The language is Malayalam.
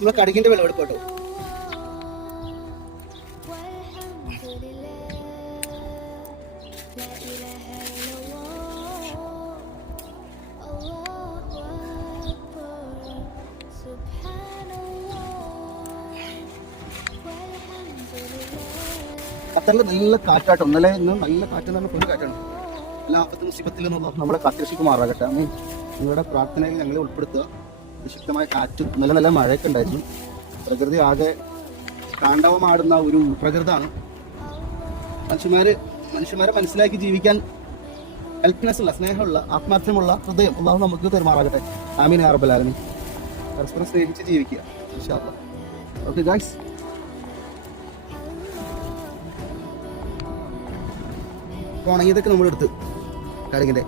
നമ്മളെ കടുകിന്റെ വിളവെടുപ്പ് കേട്ടോ. ഖത്തറിൽ നല്ല കാറ്റാട്ടോ. ഇന്നലെ ഇന്ന് നല്ല കാറ്റ് എന്ന് പറഞ്ഞാൽ ഫുൾ കാറ്റാണ്. എല്ലാ ആപത്ത് മുസീബത്തിൽ നിന്നുള്ള നമ്മുടെ കാത്തിരക്ഷിക്ക് മാറാകട്ടെ. നിങ്ങളുടെ പ്രാർത്ഥനയിൽ ഞങ്ങളെ ഉൾപ്പെടുത്തുക. വിശുദ്ധമായ കാറ്റും നല്ല നല്ല മഴയൊക്കെ ഉണ്ടായിരുന്നു. പ്രകൃതി ആകെ താണ്ഡവമാടുന്ന ഒരു പ്രകൃതമാണ്. മനുഷ്യന്മാരെ മനസ്സിലാക്കി ജീവിക്കാൻ ഹെൽപ്നെസ് ഉള്ള, സ്നേഹമുള്ള, ആത്മാർത്ഥമുള്ള ഹൃദയം അല്ലാഹു നമുക്ക് തെരുമാറാകട്ടെ. ആമീൻ യാ റബ്ബൽ ആലമീൻ. പരസ്പരം സ്നേഹിച്ച് ജീവിക്കുക ഇൻഷാ അല്ലാഹ്. ഓക്കെ ഗൈസ്, ഉണങ്ങിയതൊക്കെ നമ്മളെടുത്ത് കടുകിൻ്റെ